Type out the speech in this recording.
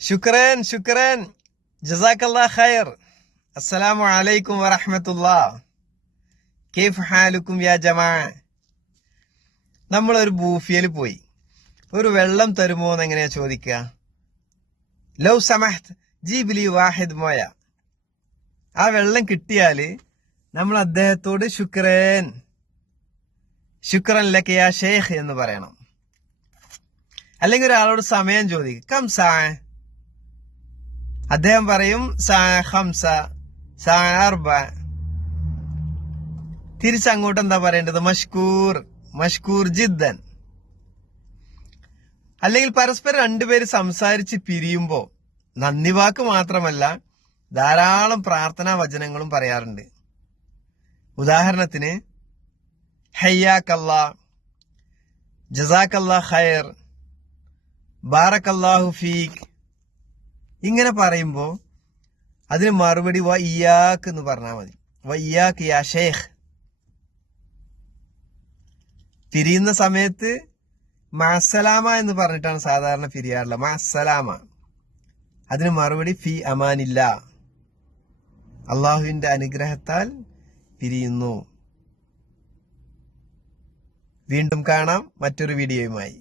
ശുക്രൻ ജസാക്കല്ലാഹ് ഖൈർ. അസ്സലാമു അലൈക്കും വറഹ്മത്തുള്ളാഹ്. കൈഫ് ഹാലുക്കും യാ ജമാ. നമ്മളൊരു ബൂഫിയയിൽ പോയി. ഒരു വെള്ളം തരുമോ എന്ന് എങ്ങനെയാ ചോദിക്കുക? ലൗ സമഹ്ത് ജീബ് ലി വാഹിദ് മോയ. ആ വെള്ളം കിട്ടിയാല് നമ്മൾ അദ്ദേഹത്തോട് ശുക്രൻ ലക യാ ഷെയ്ഖ് എന്ന് പറയണം. അല്ലെങ്കിൽ ഒരാളോട് സമയം ചോദിക്കും, കം സാ. അദ്ദേഹം പറയും സാ ഖംസ, സാ അർബ. തിരിച്ചങ്ങോട്ട് എന്താ പറയേണ്ടത്? മഷ്കൂർ ജിദ്ദൻ. അല്ലെങ്കിൽ പരസ്പരം രണ്ടുപേര് സംസാരിച്ച് പിരിയുമ്പോ നന്ദി വാക്ക് മാത്രമല്ല ധാരാളം പ്രാർത്ഥനാ വചനങ്ങളും പറയാറുണ്ട്. ഉദാഹരണത്തിന് ഹയ്യാക്കല്ലാ, ജസാക്കല്ലാ ഖൈർ, ബാറക്കല്ലാഹു ഫീക്. ഇങ്ങനെ പറയുമ്പോ അതിന് മറുപടി വ ഇയ്യാക്ക് എന്ന് പറഞ്ഞാൽ മതി. വ ഇയ്യാക്ക് യാ ഷെയ്ഖ്. പിരിയുന്ന സമയത്ത് മഅസ്സലാമ എന്ന് പറഞ്ഞിട്ടാണ് സാധാരണ പിരിയാറുള്ളത്. മഅസ്സലാമ. അതിന് മറുപടി ഫി അമാനില്ല, അള്ളാഹുവിന്റെ അനുഗ്രഹത്താൽ പിരിയുന്നു. വീണ്ടും കാണാം മറ്റൊരു വീഡിയോയുമായി.